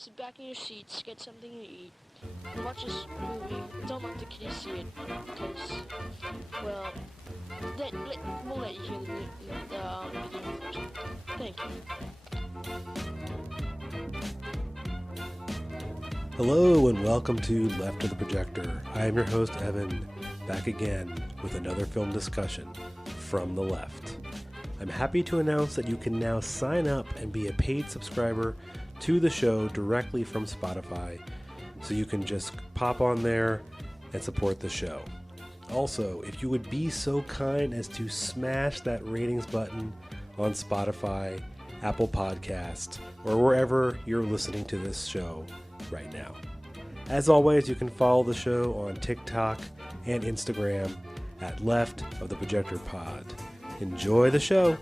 sit back in your seats, get something to eat, and watch this movie. Don't let the kiddies see it, because, well, we'll let you hear the beginning first. Thank you. Hello and welcome to Left of the Projector. I am your host, Evan, back again with another film discussion from the left. I'm happy to announce that you can now sign up and be a paid subscriber to the show directly from Spotify, so you can just pop on there and support the show. Also, if you would be so kind as to smash that ratings button on Spotify, Apple Podcast, or wherever you're listening to this show right now. As always, you can follow the show on TikTok and Instagram at Left of the Projector Pod. Enjoy the show.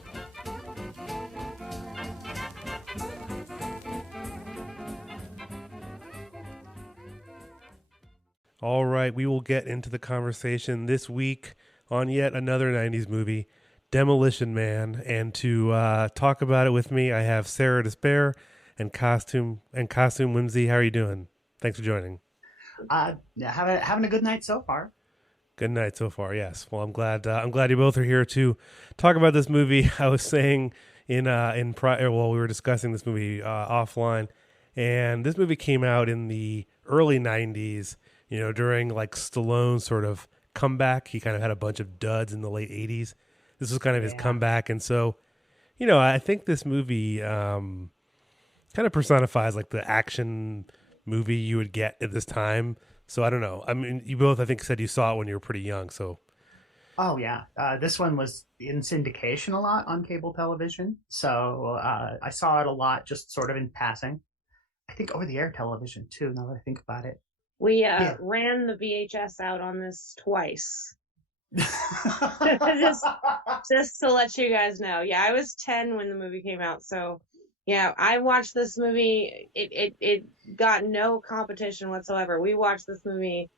All right, we will get into the conversation this week on yet another 90s movie, Demolition Man. And to talk about it with me, I have Serra Despair and Costume Whimsy. How are you doing? Thanks for joining. Having a good night so far. Good night so far. Yes. Well, I'm glad you both are here to talk about this movie. I was saying we were discussing this movie offline, and this movie came out in the early 90s, during like Stallone's sort of comeback. He kind of had a bunch of duds in the late 80s. This was kind of his comeback. And so, I think this movie kind of personifies like the action movie you would get at this time. So I don't know. I mean, you both, I think, said you saw it when you were pretty young. So, oh yeah, this one was in syndication a lot on cable television. So I saw it a lot, just sort of in passing. I think over-the-air television too. Now that I think about it, we ran the VHS out on this twice. just to let you guys know. Yeah, I was 10 when the movie came out, so. Yeah, I watched this movie. It got no competition whatsoever. We watched this movie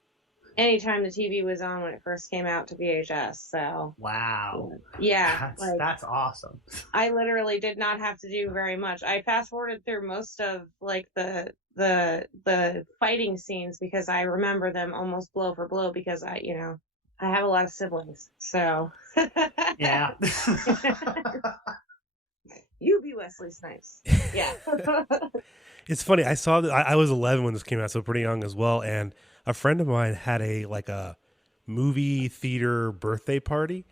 anytime the TV was on when it first came out to VHS. So wow, yeah, that's awesome. I literally did not have to do very much. I fast forwarded through most of like the fighting scenes because I remember them almost blow for blow because I have a lot of siblings. So yeah. You be Wesley Snipes. Yeah. It's funny. I saw that I was 11 when this came out, so pretty young as well. And a friend of mine had a movie theater birthday party,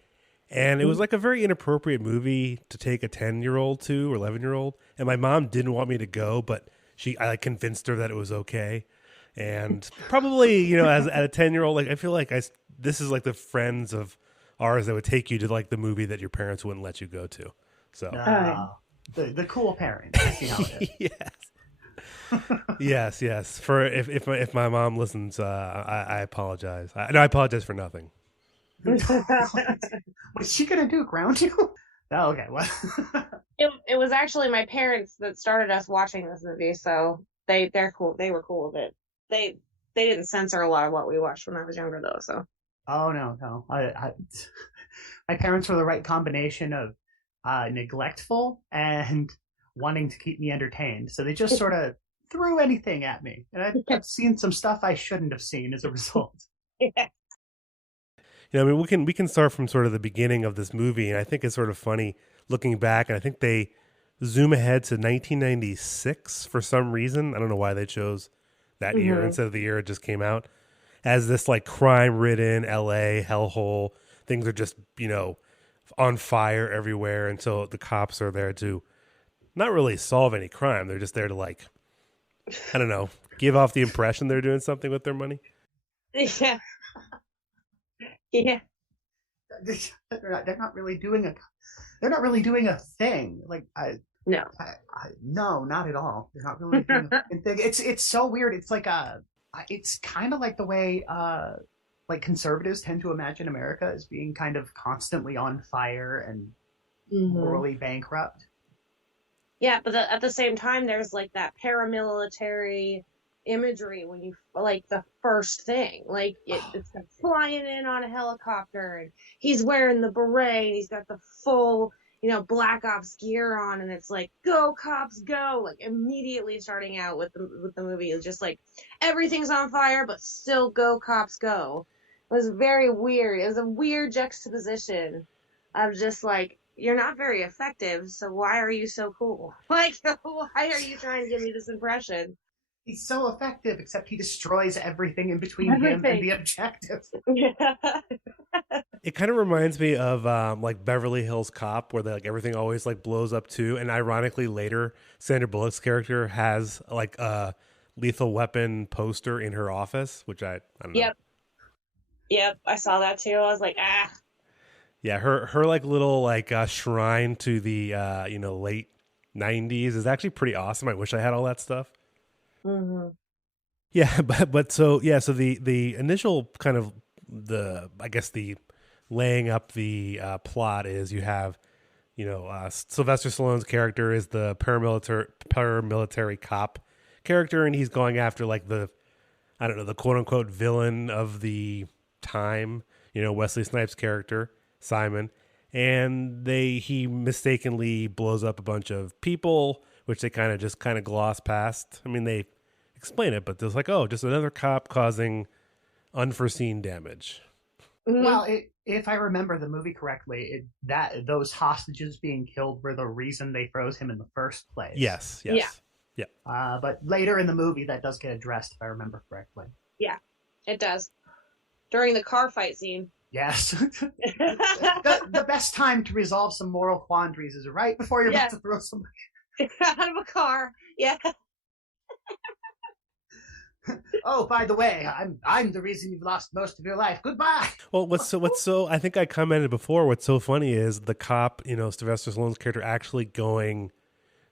and it was like a very inappropriate movie to take a 10-year-old to or 11-year-old. And my mom didn't want me to go, but I convinced her that it was okay. And probably, as at a 10-year-old, like I feel like this is like the friends of ours that would take you to like the movie that your parents wouldn't let you go to. So the cool parent. You know yes. For if my mom listens, I apologize. I apologize for nothing. What's she gonna do? Ground you? Oh, okay. What? It was actually my parents that started us watching this movie, so they're cool. They were cool with it. They didn't censor a lot of what we watched when I was younger, though. So. Oh no. My parents were the right combination of neglectful and wanting to keep me entertained. So they just sort of threw anything at me. And I've seen some stuff I shouldn't have seen as a result. Yeah. I mean, we can start from sort of the beginning of this movie. And I think it's sort of funny looking back. And I think they zoom ahead to 1996 for some reason. I don't know why they chose that year instead of the year it just came out. As this like crime-ridden LA hellhole. Things are just, on fire everywhere, and so the cops are there to not really solve any crime. They're just there to like, I don't know, give off the impression they're doing something with their money. Yeah. Yeah. They're not really doing a thing. Like no, not at all. They're not really doing a thing. It's so weird. It's like it's kind of like the way like conservatives tend to imagine America as being kind of constantly on fire and morally bankrupt. Yeah, but at the same time, there's like that paramilitary imagery when you like the first thing, like it's flying in on a helicopter, and he's wearing the beret, and he's got the full Black Ops gear on, and it's like, go cops go, like immediately starting out with the movie is just like everything's on fire, but still go cops go. It was very weird. It was a weird juxtaposition of just like, you're not very effective, so why are you so cool? Like, why are you trying to give me this impression? He's so effective, except he destroys everything in between him and the objective. Yeah. It kind of reminds me of like Beverly Hills Cop, where like everything always like blows up too. And ironically, later Sandra Bullock's character has like a Lethal Weapon poster in her office, which I don't know. Yep, I saw that too. I was like, ah. Yeah, her like little like shrine to the late 90s is actually pretty awesome. I wish I had all that stuff. Mm-hmm. Yeah, but so the initial kind of the laying up the plot is you have Sylvester Stallone's character is the paramilitary cop character, and he's going after like the quote unquote villain of the time, Wesley Snipes' character Simon, and he mistakenly blows up a bunch of people, which they kind of gloss past. I mean, they explain it, but there's like, oh, just another cop causing unforeseen damage. Mm-hmm. Well, if I remember the movie correctly, those hostages being killed were the reason they froze him in the first place. Yes. Yeah. But later in the movie, that does get addressed, if I remember correctly. Yeah, it does. During the car fight scene. Yes. the best time to resolve some moral quandaries is right before you're about to throw somebody out of a car. Yeah. Oh, by the way, I'm the reason you've lost most of your life. Goodbye. Well, what's so I think I commented before, what's so funny is the cop, Sylvester Stallone's character actually going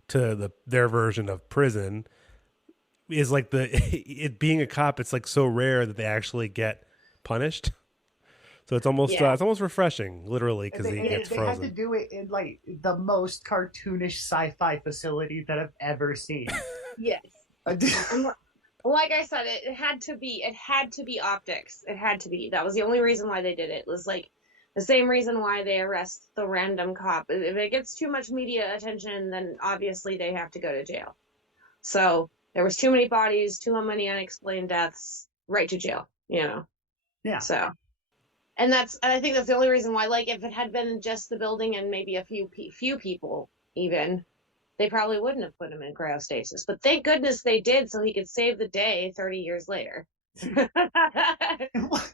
to their version of prison is like it being a cop, it's like so rare that they actually get punished. So it's almost refreshing, literally, because he gets frozen. They had to do it in like the most cartoonish sci-fi facility that I've ever seen. Yes. Like I said, it had to be optics. It had to be. That was the only reason why they did it. It was like the same reason why they arrest the random cop. If it gets too much media attention, then obviously they have to go to jail. So there was too many bodies, too many unexplained deaths, right to jail, Yeah. So, and I think that's the only reason why, like, if it had been just the building and maybe a few people even, they probably wouldn't have put him in cryostasis. But thank goodness they did, so he could save the day 30 years later. And what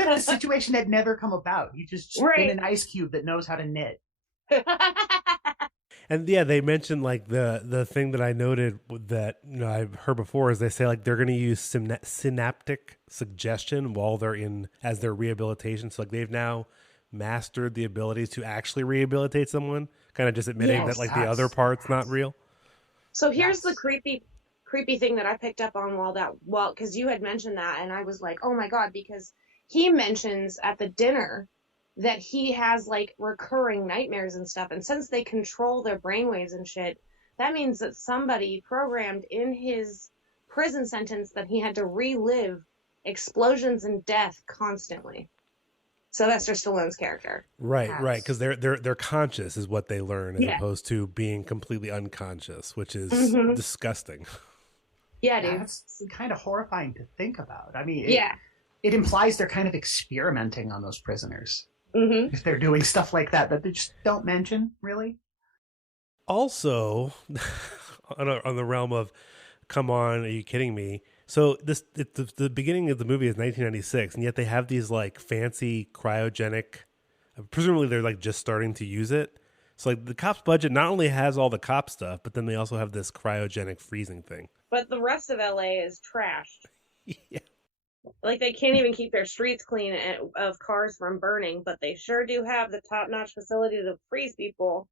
if the situation had never come about? You just been an ice cube that knows how to knit. And yeah, they mentioned like the thing that I noted that I've heard before is they say like they're going to use synaptic suggestion while they're as their rehabilitation. So like they've now mastered the ability to actually rehabilitate someone, kind of just admitting that like the other part's not real. So here's the creepy thing that I picked up on because you had mentioned that, and I was like, oh my God, because he mentions at the dinner that he has like recurring nightmares and stuff, and since they control their brainwaves and shit, that means that somebody programmed in his prison sentence that he had to relive explosions and death constantly. Sylvester Stallone's character. Right, because they're conscious is what they learn, as opposed to being completely unconscious, which is disgusting. Yeah, dude. That's kind of horrifying to think about. I mean, it implies they're kind of experimenting on those prisoners. Mm-hmm. If they're doing stuff like that they just don't mention, really. Also, on the realm of, come on, are you kidding me? So the beginning of the movie is 1996, and yet they have these like fancy cryogenic. Presumably, they're like just starting to use it. So like the cops' budget not only has all the cop stuff, but then they also have this cryogenic freezing thing. But the rest of LA is trashed. Yeah. Like, they can't even keep their streets clean of cars from burning, but they sure do have the top-notch facility to freeze people.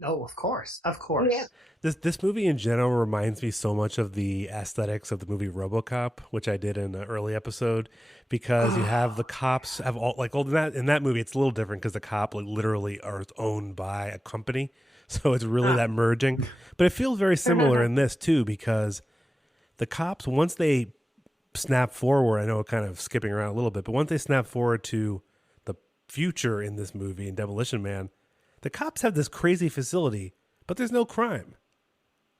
No, of course. Yeah. This movie in general reminds me so much of the aesthetics of the movie RoboCop, which I did in an early episode, because you have the cops have in that movie it's a little different because the cop like literally are owned by a company, so it's really that merging. But it feels very similar in this too, because the cops, once they snap forward, I know kind of skipping around a little bit, but once they snap forward to the future in this movie in Demolition Man, the cops have this crazy facility, but there's no crime.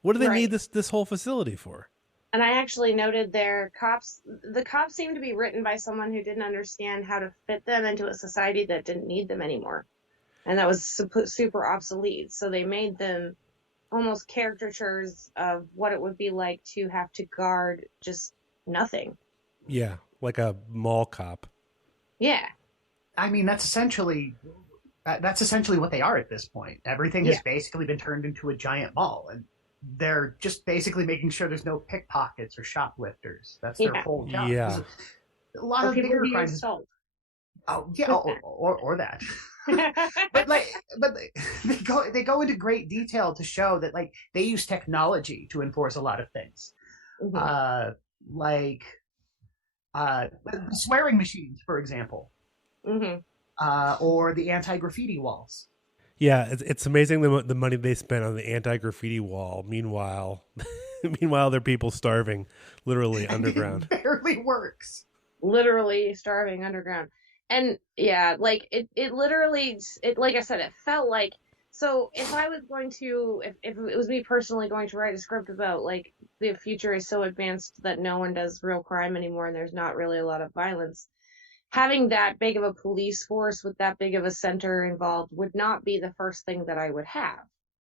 What do they need this whole facility for? And I actually noted the cops seem to be written by someone who didn't understand how to fit them into a society that didn't need them anymore. And that was super obsolete. So they made them almost caricatures of what it would be like to have to guard just nothing. Yeah, like a mall cop. Yeah. I mean, that's essentially what they are at this point. Everything has basically been turned into a giant mall, and they're just basically making sure there's no pickpockets or shoplifters. That's their whole job. Yeah. A lot of bigger crimes. Oh yeah, or that. but they go into great detail to show that like they use technology to enforce a lot of things, like swearing machines, for example, or the anti-graffiti walls. Yeah, it's amazing the money they spent on the anti-graffiti wall. Meanwhile, there are people starving, literally underground. It barely works. Literally starving underground. And yeah, like it literally, like I said, it felt like, so if I was going to, if it was me personally going to write a script about like the future is so advanced that no one does real crime anymore and there's not really a lot of violence, having that big of a police force with that big of a center involved would not be the first thing that I would have.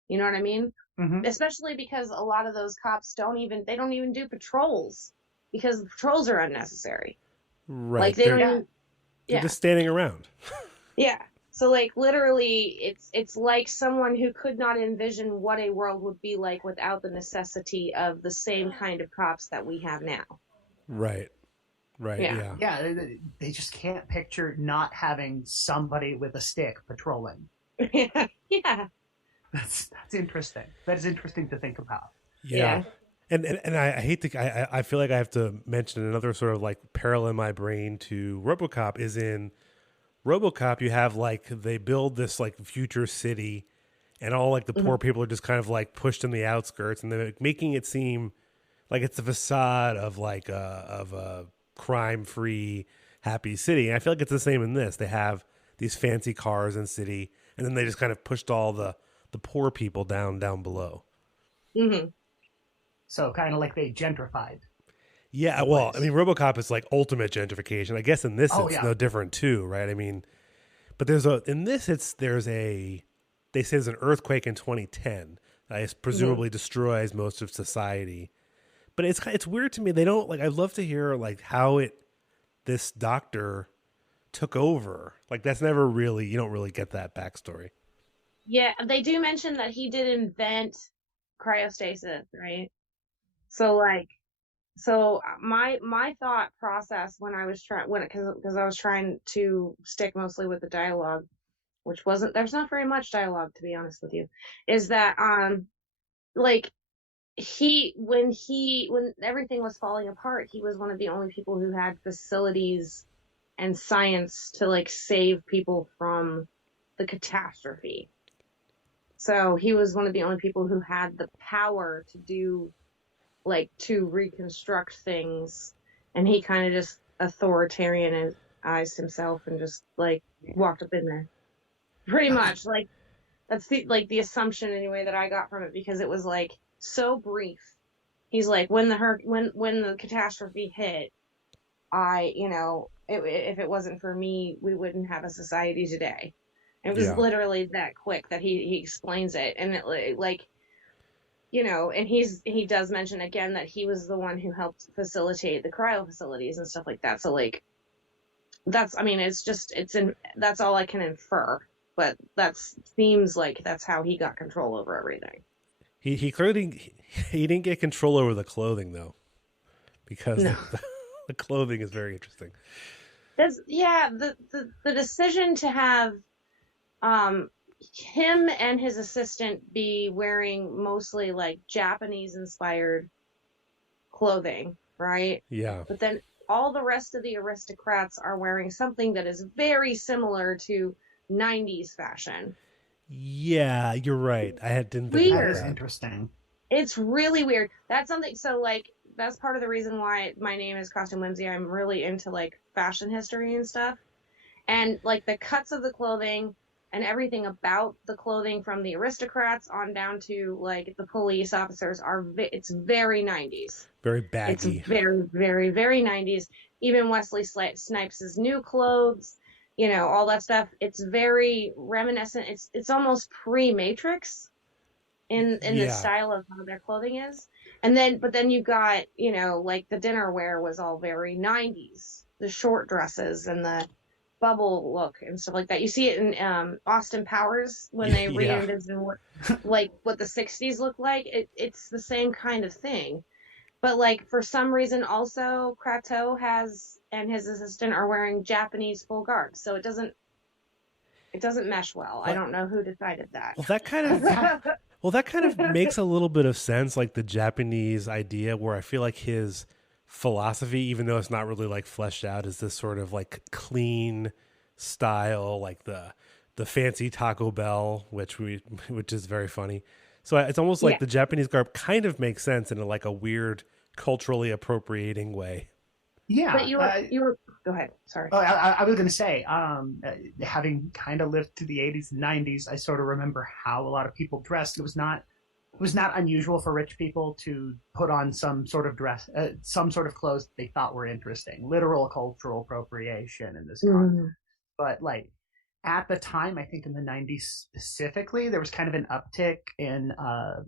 You know what I mean? Mm-hmm. Especially because a lot of those cops don't even do patrols because the patrols are unnecessary. Right. Like they're just standing around. Yeah. So like literally it's like someone who could not envision what a world would be like without the necessity of the same kind of cops that we have now. Right. Yeah, they just can't picture not having somebody with a stick patrolling. Yeah. That's interesting. That is interesting to think about. Yeah. And I hate to I feel like I have to mention another sort of like parallel in my brain to RoboCop is in RoboCop you have like they build this like future city and all like the poor people are just kind of like pushed in the outskirts and they're like, making it seem like it's the facade of like a crime-free, happy city. And I feel like it's the same in this. They have these fancy cars in city, and then they just kind of pushed all the poor people down below. Mm-hmm. So kind of like they gentrified. Yeah, well, I mean, RoboCop is like ultimate gentrification. I guess in this it's no different too, right? I mean, but they say there's an earthquake in 2010 that presumably destroys most of society. But it's weird to me. They don't like. I'd love to hear like how this doctor took over. Like that's never really you don't really get that backstory. Yeah, they do mention that he did invent cryostasis, right? So my thought process when I was because I was trying to stick mostly with the dialogue, which there's not very much dialogue to be honest with you, is that like. When everything was falling apart, he was one of the only people who had facilities and science to like save people from the catastrophe. So he was one of the only people who had the power to reconstruct things, and he kind of just authoritarianized himself and just like walked up in there. Pretty much like that's the assumption anyway that I got from it because it was like so brief. He's like, when the catastrophe hit, if it wasn't for me, we wouldn't have a society today. It was literally that quick that he explains it, and it like, and he does mention again that he was the one who helped facilitate the cryo facilities and stuff like that. So like, that's all I can infer, but seems like that's how he got control over everything. He clearly he didn't get control over the clothing though, because the clothing is very interesting. The decision to have him and his assistant be wearing mostly like Japanese inspired clothing, right? Yeah. But then all the rest of the aristocrats are wearing something that is very similar to 90s fashion. Yeah, you're right. Didn't think that is interesting. It's really weird. That's something. So like, that's part of the reason why my name is Costume Whimsy. I'm really into like fashion history and stuff, and like the cuts of the clothing, and everything about the clothing from the aristocrats on down to like the police officers it's very 90s. Very baggy. It's very, very, very 90s. Even Wesley Snipes' new clothes, you know, all that stuff. It's very reminiscent. It's almost pre-Matrix in the style of how their clothing is. But then you got, you know, like the dinnerware was all very 90s. The short dresses and the bubble look and stuff like that. You see it in Austin Powers when they re-envision what the 60s look like. It's the same kind of thing. But like for some reason also Kratos and his assistant are wearing Japanese full garb. So it doesn't mesh well. I don't know who decided that. Well, that kind of makes a little bit of sense, like the Japanese idea, where I feel like his philosophy, even though it's not really like fleshed out, is this sort of like clean style, like the fancy Taco Bell, which is very funny. So it's almost like the Japanese garb kind of makes sense in like a weird culturally appropriating way. Yeah. But you were go ahead. Sorry. Oh, I was going to say, having kind of lived through the 80s and 90s, I sort of remember how a lot of people dressed. It was not unusual for rich people to put on some sort of dress, some sort of clothes that they thought were interesting. Literal cultural appropriation in this context. But like at the time, I think in the 90s specifically, there was kind of an uptick in an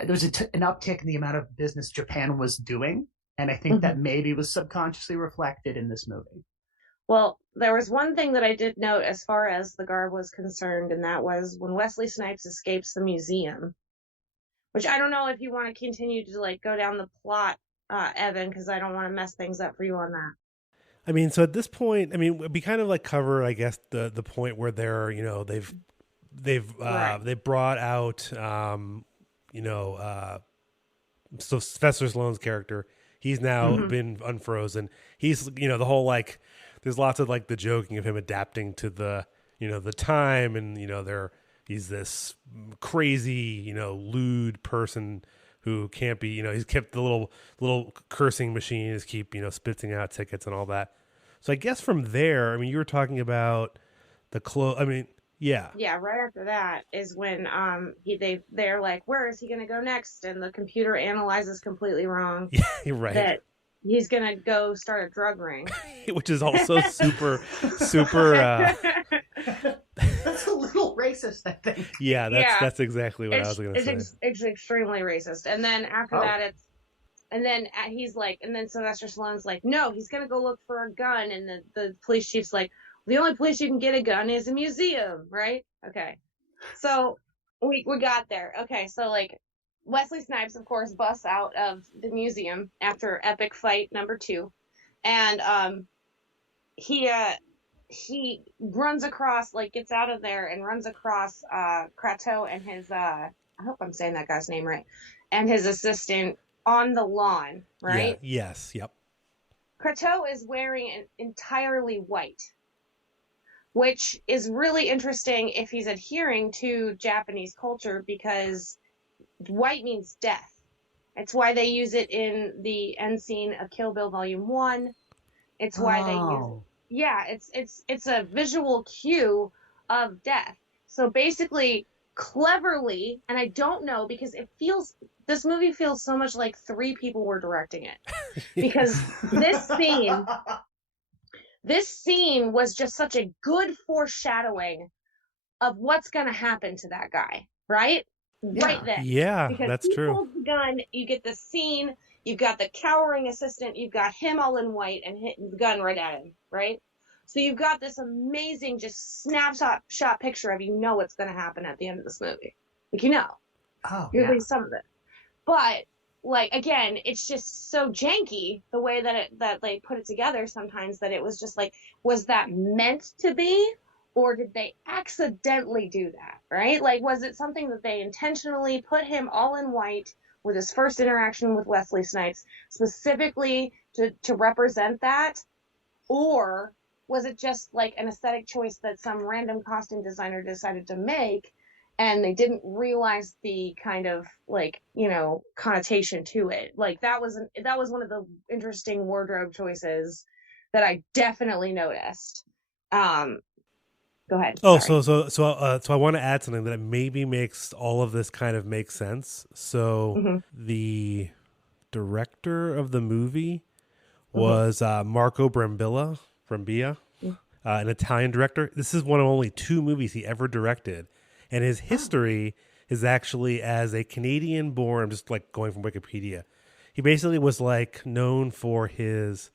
uptick in the amount of business Japan was doing. And I think that maybe was subconsciously reflected in this movie. Well, there was one thing that I did note as far as the garb was concerned, and that was when Wesley Snipes escapes the museum, which I don't know if you want to continue to like go down the plot, Evan, because I don't want to mess things up for you on that. I mean, so at this point, I mean, we kind of like cover, I guess, the point where they're, you know, they've brought out, so Sylvester Stallone's character. He's now been unfrozen. He's, you know, the whole like, there's lots of like the joking of him adapting to the, you know, the time, and you know, he's this crazy, you know, lewd person who can't be, you know, he's kept the little cursing machine is keep, you know, spitting out tickets and all that. So I guess from there, I mean, you were talking about the clothes. I mean, yeah. Yeah, right after that is when they're like, where is he going to go next? And the computer analyzes completely wrong. Yeah, you're right. That he's going to go start a drug ring. Which is also super That's a little racist, I think. Yeah, that's exactly what I was going to say. It's extremely racist. And then after that, he's like, and then Sylvester Stallone's like, no, he's going to go look for a gun. And the police chief's like, the only place you can get a gun is a museum, right? Okay. So we got there. Okay, so like Wesley Snipes, of course, busts out of the museum after epic fight number 2. And he runs across, like gets out of there and runs across Kratos and his I hope I'm saying that guy's name right, and his assistant on the lawn, right? Yeah, yes, yep. Kratos is wearing an entirely white, which is really interesting if he's adhering to Japanese culture, because white means death. It's why they use it in the end scene of Kill Bill Volume 1. It's why they use it. Yeah, it's a visual cue of death. So basically, cleverly, and I don't know, because this movie feels so much like 3 people were directing it. Because this scene was just such a good foreshadowing of what's going to happen to that guy, right? Yeah. Right then. Yeah, because that's he true. pulls the gun, you get the scene, you've got the cowering assistant, you've got him all in white and hitting the gun right at him, right? So you've got this amazing just snapshot picture of, you know, what's going to happen at the end of this movie. Like, you know. Oh, You're yeah. getting some of it. But like, again, it's just so janky the way that they put it together sometimes, that it was just like, was that meant to be, or did they accidentally do that, right? Like, was it something that they intentionally put him all in white with his first interaction with Wesley Snipes specifically to represent that, or was it just like an aesthetic choice that some random costume designer decided to make, and they didn't realize the kind of, like, you know, connotation to it? Like, that was one of the interesting wardrobe choices that I definitely noticed. Go ahead. Oh, Sorry. so I want to add something that maybe makes all of this kind of make sense. So Mm-hmm. the director of the movie Mm-hmm. was Marco Brambilla, an Italian director. This is one of only 2 movies he ever directed, and his history is actually as a Canadian-born. I'm just like going from Wikipedia. He basically was like known for his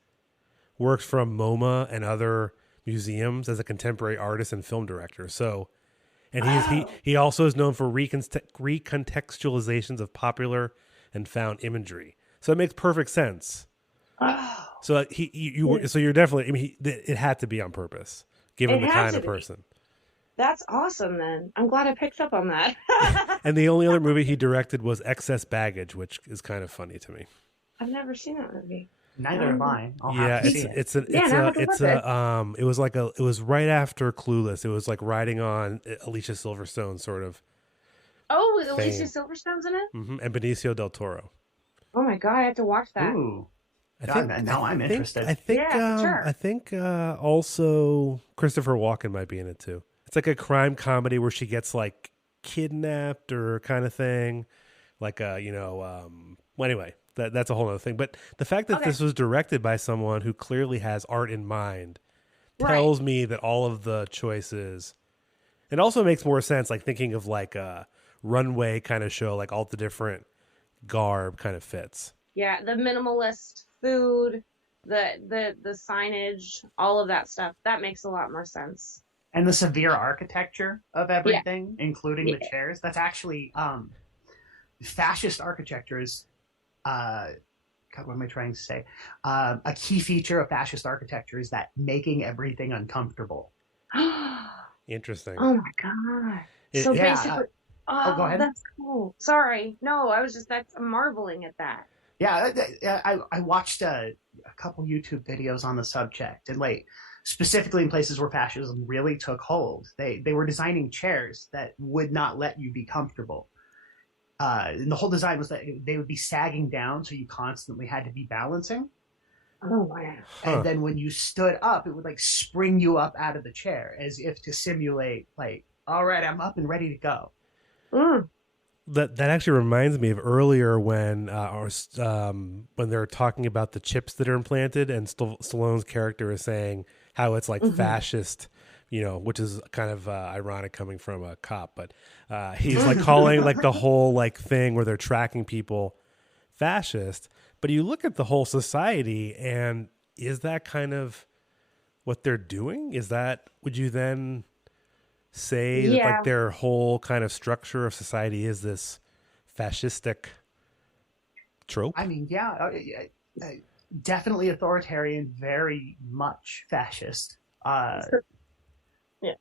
works from MoMA and other museums as a contemporary artist and film director. So, and he also is known for recontextualizations of popular and found imagery. So it makes perfect sense. Oh, So so you're definitely. I mean, it had to be on purpose, given it the had kind to of be. person. That's awesome. Then I'm glad I picked up on that. And the only other movie he directed was Excess Baggage, which is kind of funny to me. I've never seen that movie. Neither have I. I'll Yeah, have to see it. it was right after Clueless. It was like riding on Alicia Silverstone sort of. Oh, with Fame. Alicia Silverstone's in it? And Benicio del Toro. Oh my god, I have to watch that. Ooh. Now I'm interested. I think Yeah, sure. I think also Christopher Walken might be in it too. It's like a crime comedy where she gets like kidnapped or kind of thing. Like well, anyway, that's a whole other thing. But the fact that this was directed by someone who clearly has art in mind tells me that all of the choices, it also makes more sense, like thinking of like a runway kind of show, like all the different garb kind of fits. Yeah, the minimalist food, the signage, all of that stuff. That makes a lot more sense. And the severe architecture of everything, including the chairs. That's actually fascist architecture is God, what am I trying to say? A key feature of fascist architecture is that making everything uncomfortable. Interesting. Oh my god. So basically, go ahead. That's cool. Sorry. No, I was just marveling at that. Yeah, I watched a couple YouTube videos on the subject, and like specifically in places where fascism really took hold, they were designing chairs that would not let you be comfortable. And the whole design was that they would be sagging down, so you constantly had to be balancing. Oh wow! And then when you stood up, it would like spring you up out of the chair as if to simulate, like, all right, I'm up and ready to go. That actually reminds me of earlier when they're talking about the chips that are implanted, and Stallone's character is saying how it's like fascist, which is kind of ironic coming from a cop, but he's like calling like the whole like thing where they're tracking people fascist. But you look at the whole society, and is that kind of what they're doing? Would you then say that like their whole kind of structure of society is this fascistic trope? I mean, definitely authoritarian, very much fascist. I was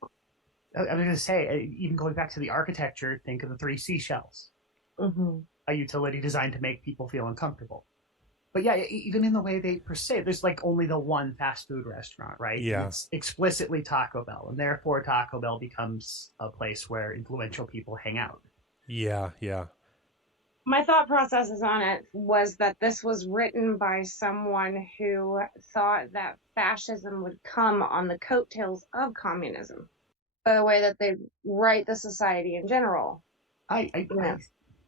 going to say, even going back to the architecture, think of the 3 seashells. A utility designed to make people feel uncomfortable. But yeah, even in the way they perceive, there's like only the one fast food restaurant, right? Yeah. It's explicitly Taco Bell, and therefore Taco Bell becomes a place where influential people hang out. Yeah, yeah. My thought processes on it was that this was written by someone who thought that fascism would come on the coattails of communism, by the way that they write the society in general.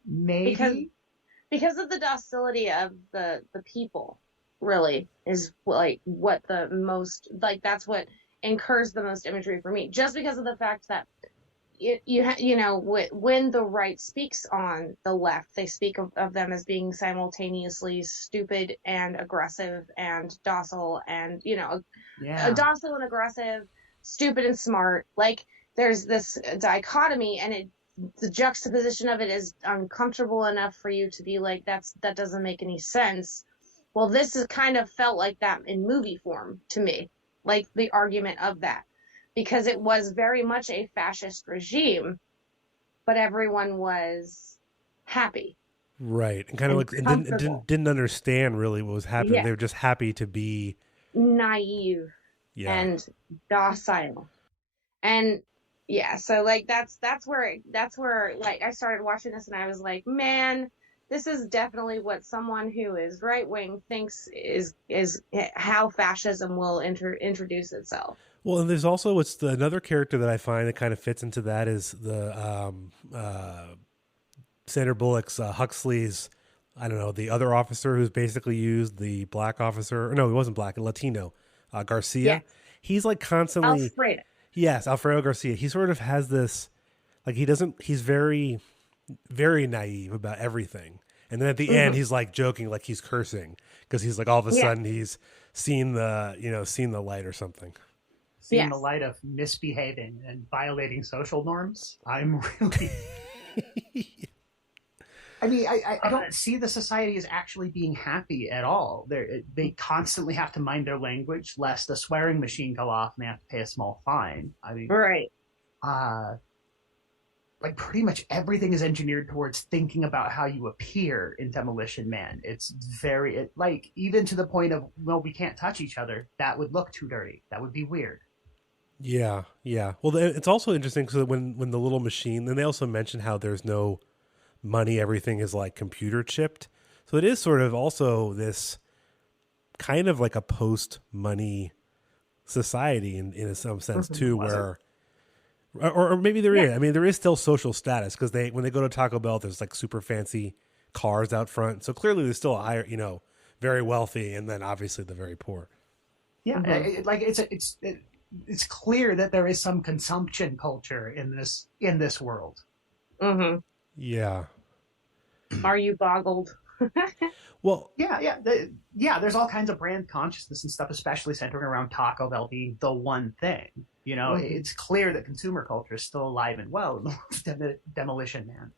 Maybe because of the docility of the people, really is like what the most, like that's what incurs the most imagery for me. Just because of the fact that when the right speaks on the left, they speak of them as being simultaneously stupid and aggressive and docile, and docile and aggressive, stupid and smart. Like there's this dichotomy, and the juxtaposition of it is uncomfortable enough for you to be like, that doesn't make any sense. Well, this is kind of felt like that in movie form to me, like the argument of that, because it was very much a fascist regime, but everyone was happy. Right. And kind of like didn't understand really what was happening. Yeah. They were just happy to be naive and docile. And yeah, so like that's where like I started watching this and I was like, man, this is definitely what someone who is right wing thinks is how fascism will introduce itself. Well, and there's also another character that I find that kind of fits into that is the Sandra Bullock's Huxley's. I don't know, the other officer who's basically used the black officer. Or no, he wasn't black, a Latino, Garcia. Yes. He's like constantly. Alfredo. Yes, Alfredo Garcia. He sort of has this, like he's very, very naive about everything. And then at the end, he's like joking, like he's cursing because he's like all of a sudden he's seen the light or something. Seeing the light of misbehaving and violating social norms. I'm really. I mean, I don't see the society as actually being happy at all. They constantly have to mind their language, lest a swearing machine go off and they have to pay a small fine. I mean, Right. Like pretty much everything is engineered towards thinking about how you appear in Demolition Man. It's very, like, even to the point of, well, we can't touch each other. That would look too dirty. That would be weird. Yeah, yeah. Well, it's also interesting because when the little machine, then they also mention how there's no money, everything is like computer chipped. So it is sort of also this kind of like a post money society in some sense too, where, or maybe there is. I mean, there is still social status because when they go to Taco Bell, there's like super fancy cars out front. So clearly there's still a higher, very wealthy, and then obviously the very poor. Yeah, it's clear that there is some consumption culture in this world. Mm-hmm. Yeah. Are you boggled? Well, yeah. There's all kinds of brand consciousness and stuff, especially centering around Taco Bell being the one thing. It's clear that consumer culture is still alive and well in the Demolition Man.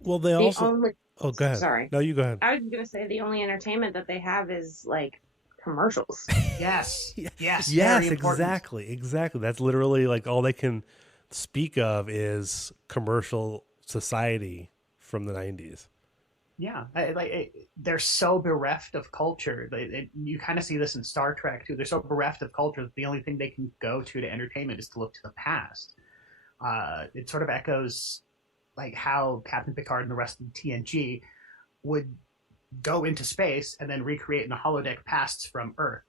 Well, they also. Oh, go ahead. Sorry. No, you go ahead. I was going to say the only entertainment that they have is like commercials. Yes. Yes. Exactly. That's literally like all they can speak of is commercial society from the 90s. Yeah, they're so bereft of culture. You kind of see this in Star Trek too. They're so bereft of culture that the only thing they can go to entertainment is to look to the past. It sort of echoes like how Captain Picard and the rest of TNG would go into space and then recreate in the holodeck pasts from Earth.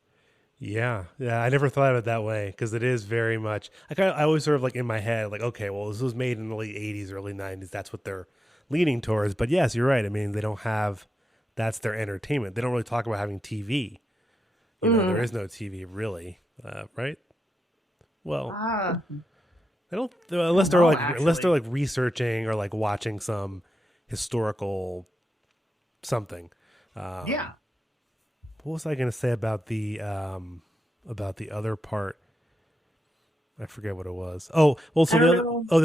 Yeah. I never thought of it that way because it is very much. I always sort of like in my head, like, okay, well, this was made in the late 80s, early 90s. That's what they're leaning towards. But yes, you're right. I mean, they don't have. That's their entertainment. They don't really talk about having TV. There is no TV really, right? Well, they don't unless they're like researching or like watching some historical something. Yeah. What was I going to say about the other part? I forget what it was. Oh, well, so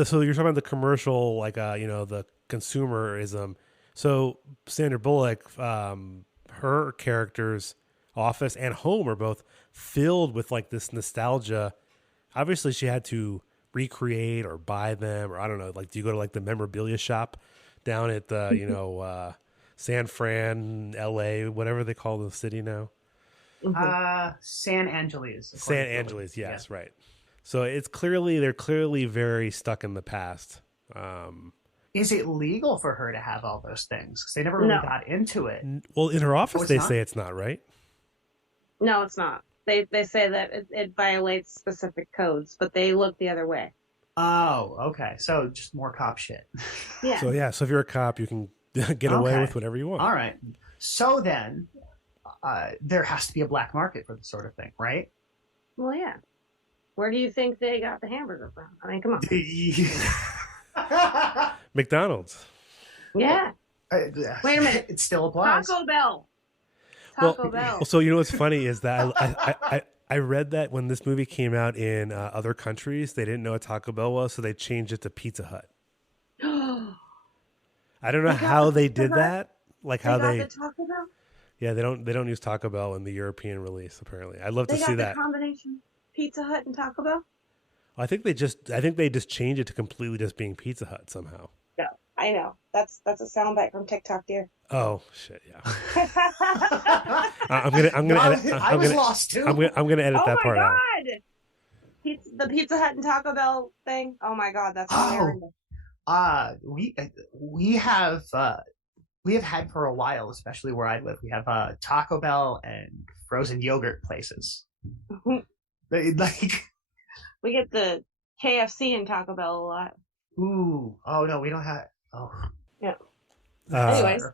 so you're talking about the commercial, like the consumerism. So Sandra Bullock, her character's office and home are both filled with like this nostalgia. Obviously, she had to recreate or buy them, or I don't know. Like, do you go to like the memorabilia shop down at the San Fran, L.A., whatever they call the city now? San Angeles. San Angeles, yes, right. So they're clearly very stuck in the past. Is it legal for her to have all those things? Because they never really got into it. Well, in her office, they say it's not, right? No, it's not. They say that it violates specific codes, but they look the other way. Oh, okay. So just more cop shit. Yeah. So if you're a cop, you can get away with whatever you want. All right. So then there has to be a black market for this sort of thing, right? Well, yeah. Where do you think they got the hamburger from? I mean, come on. McDonald's. Yeah. Wait a minute. It still applies. Taco Bell. Well, so what's funny is that I read that when this movie came out in other countries, they didn't know what Taco Bell was, so they changed it to Pizza Hut. I don't know how they did that. Like how they got the Taco Bell? Yeah, they don't use Taco Bell in the European release. Apparently, I'd love to see that. They got the combination Pizza Hut and Taco Bell. I think they just changed it to completely just being Pizza Hut somehow. No, I know that's a soundbite from TikTok, dear. Oh shit! Yeah. I'm gonna edit. I was lost too. I'm gonna edit that part out. Oh my god! The Pizza Hut and Taco Bell thing. Oh my god, that's hilarious. We have had for a while, especially where I live. We have Taco Bell and frozen yogurt places. We get the KFC and Taco Bell a lot. Ooh. Oh no, we don't have. Oh. Yeah. Uh, Anyways.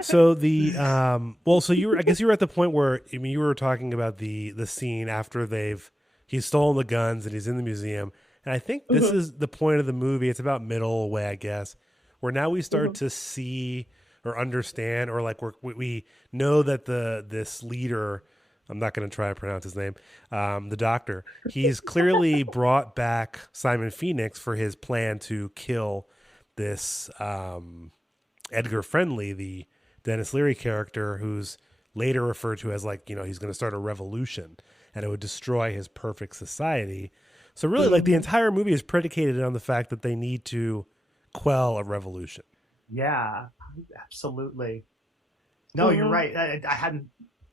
So the so I guess you were at the point where, I mean, you were talking about the scene after he's stolen the guns and he's in the museum, and I think this is the point of the movie. It's about middle way, I guess, where now we start to see or understand, or like we know that this leader, I'm not going to try to pronounce his name, the doctor, he's clearly brought back Simon Phoenix for his plan to kill this Edgar Friendly, the Dennis Leary character, who's later referred to as, like, you know, he's going to start a revolution and it would destroy his perfect society. So really, like, the entire movie is predicated on the fact that they need to quell a revolution. Yeah, absolutely. No, you're right. I hadn't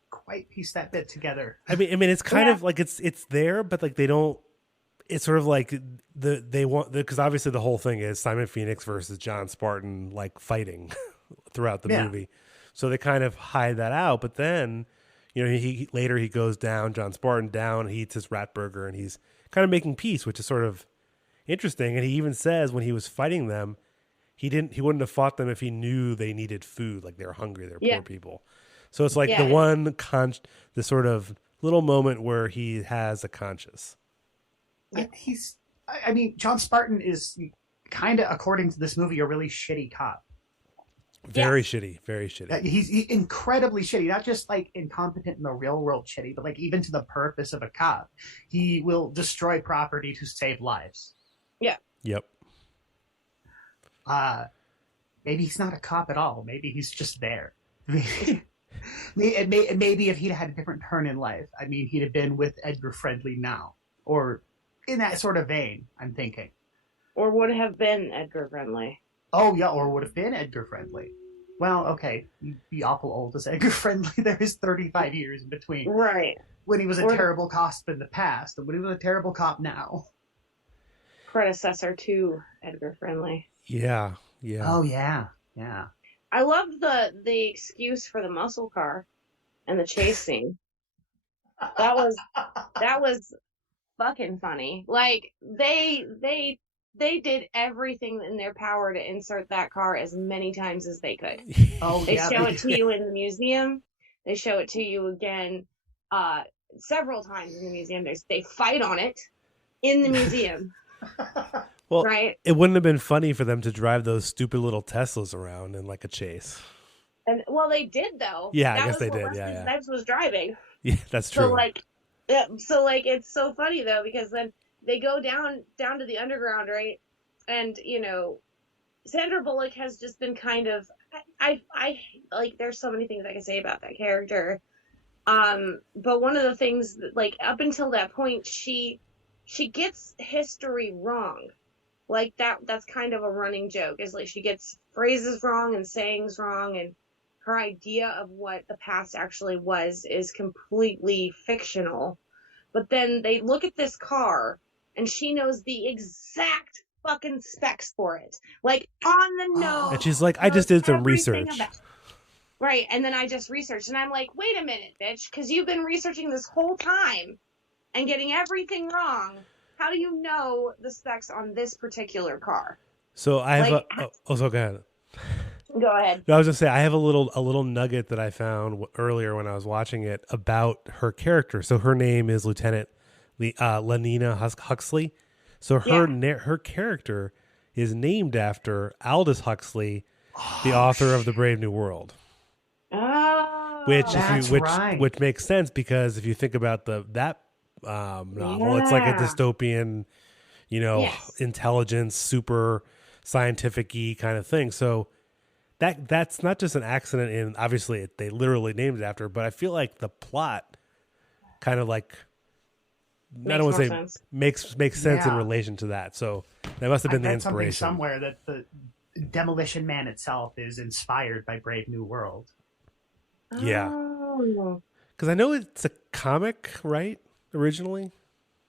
quite pieced that bit together. I mean, it's kind of like it's there, but like they don't. It's sort of like they want, because obviously the whole thing is Simon Phoenix versus John Spartan, like, fighting throughout the movie. So they kind of hide that out. But then, you know, he later he goes down, John Spartan down, he eats his rat burger, and he's kind of making peace, which is sort of interesting. And he even says when he was fighting them, he wouldn't have fought them if he knew they needed food, like they were hungry, they're poor people. So it's like the sort of little moment where he has a conscience. I mean, John Spartan is kind of, according to this movie, a really shitty cop. Very shitty. He's incredibly shitty, not just like incompetent in the real world shitty, but like even to the purpose of a cop. He will destroy property to save lives. Yeah. Yep. Maybe he's not a cop at all. Maybe he's just there. Maybe if he'd had a different turn in life, I mean, he'd have been with Edgar Friendly now, or in that sort of vein, I'm thinking. Or would have been Edgar Friendly. Oh, yeah, or would have been Edgar Friendly. Well, okay, you'd be awful old as Edgar Friendly. There is 35 years in between. Right. When he was a terrible cop in the past, and when he was a terrible cop now. Predecessor to Edgar Friendly. Yeah. Oh, yeah. I loved the excuse for the muscle car and the chase scene. That was fucking funny. Like, they did everything in their power to insert that car as many times as they could. They show it to you in the museum. They show it to you again several times in the museum. They fight on it in the museum. Well, right? It wouldn't have been funny for them to drive those stupid little Teslas around in like a chase. And well, they did though. Yeah, I guess they did. Yeah. Snipes was driving. Yeah, that's true. So it's so funny though, because then they go down to the underground, right? And you know, Sandra Bullock has just been kind of I like, there's so many things I can say about that character. But one of the things that, like, up until that point, she gets history wrong. Like, that's kind of a running joke, is like she gets phrases wrong and sayings wrong, and her idea of what the past actually was is completely fictional. But then they look at this car and she knows the exact fucking specs for it. Like, on the nose. And she's like, I just did some research. Right, and then I just researched, and I'm like, wait a minute, bitch, because you've been researching this whole time and getting everything wrong. How do you know the specs on this particular car? So I have go ahead. Go ahead. No, I was gonna say I have a little nugget that I found earlier when I was watching it about her character. So her name is Lieutenant Lenina Huxley. So her character is named after Aldous Huxley, the author of The Brave New World. Oh, which makes sense, because if you think about that novel, it's like a dystopian, intelligence, super scientific-y kind of thing. So that's not just an accident in, obviously they literally named it after, but I feel like the plot kind of like, I don't want to say makes sense in relation to that. So that must have been the inspiration. Somewhere that the Demolition Man itself is inspired by Brave New World. Yeah. Because I know it's a comic, right? Originally?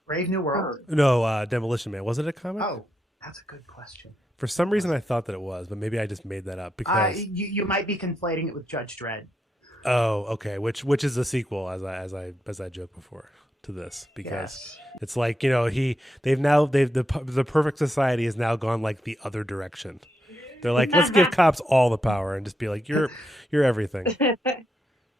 Brave New World? No, Demolition Man. Was it a comic? Oh, that's a good question. For some reason, I thought that it was, but maybe I just made that up. Because you might be conflating it with Judge Dredd. Oh, okay. Which is a sequel, as I joked before. to this because Yes. it's like, you know, the perfect society has now gone like the other direction. They're like, let's give cops all the power and just be like, you're everything.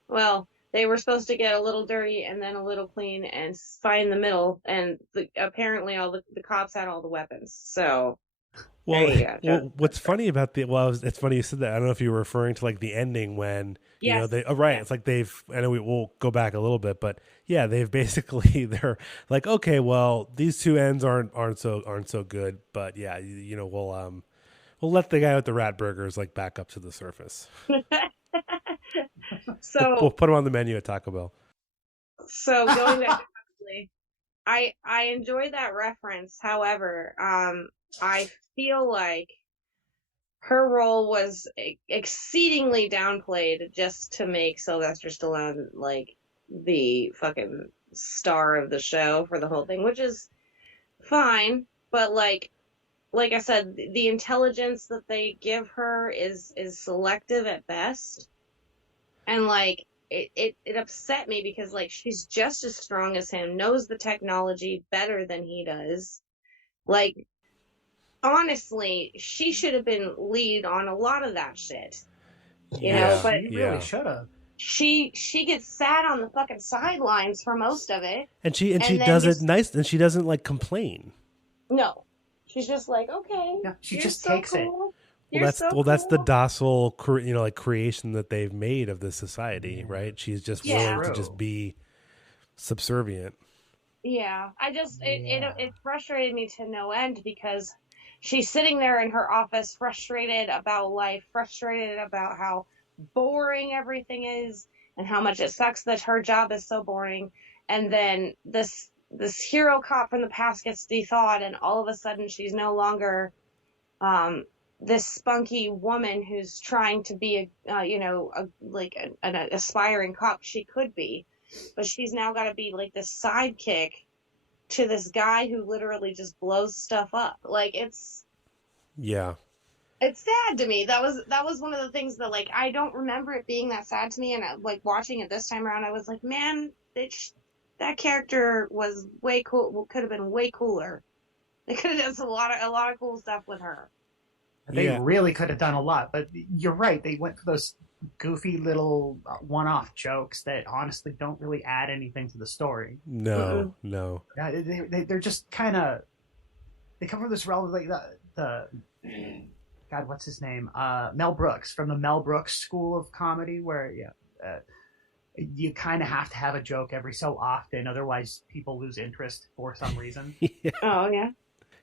Well, they were supposed to get a little dirty and then a little clean and find the middle, and apparently all the cops had all the weapons. So Well, there you go. well, what's funny about it's funny you said that. I don't know if you were referring to like the ending when you know Yes. they. Oh, right, Yeah. it's like I know we'll go back a little bit, but yeah, they've basically they're like, okay, well, these two ends aren't so good, but yeah, you know, we'll let the guy with the rat burgers like back up to the surface. We'll put him on the menu at Taco Bell. So going back to Wesley, I enjoyed that reference. However, I feel like her role was exceedingly downplayed just to make Sylvester Stallone like the fucking star of the show for the whole thing, which is fine, but like I said, the intelligence that they give her is selective at best. And like it upset me because like she's just as strong as him, knows the technology better than he does. Like honestly, she should have been lead on a lot of that shit. You know, but she really should have. She gets sat on the fucking sidelines for most of it. And she does it nice, and she doesn't like complain. No. She's just like, okay. Yeah, she just takes it. Well, that's the docile, you know, like creation that they've made of this society, right? She's just willing to just be subservient. Yeah, it frustrated me to no end because she's sitting there in her office, frustrated about life, frustrated about how boring everything is, and how much it sucks that her job is so boring. And then this hero cop from the past gets thawed, and all of a sudden she's no longer this spunky woman who's trying to be an aspiring cop. She could be, but she's now got to be like this sidekick to this guy who literally just blows stuff up. Like it's sad to me. That was one of the things that like I don't remember it being that sad to me, and like watching it this time around, I was like, man, that character was way cool. Could have been way cooler. They could have done a lot of cool stuff with her. They really could have done a lot, but you're right. They went for those goofy little one-off jokes that honestly don't really add anything to the story. No. Yeah, they're just kind of they cover this realm like the God, what's his name? Mel Brooks from the Mel Brooks School of Comedy, where you kind of have to have a joke every so often, otherwise people lose interest for some reason. Oh yeah.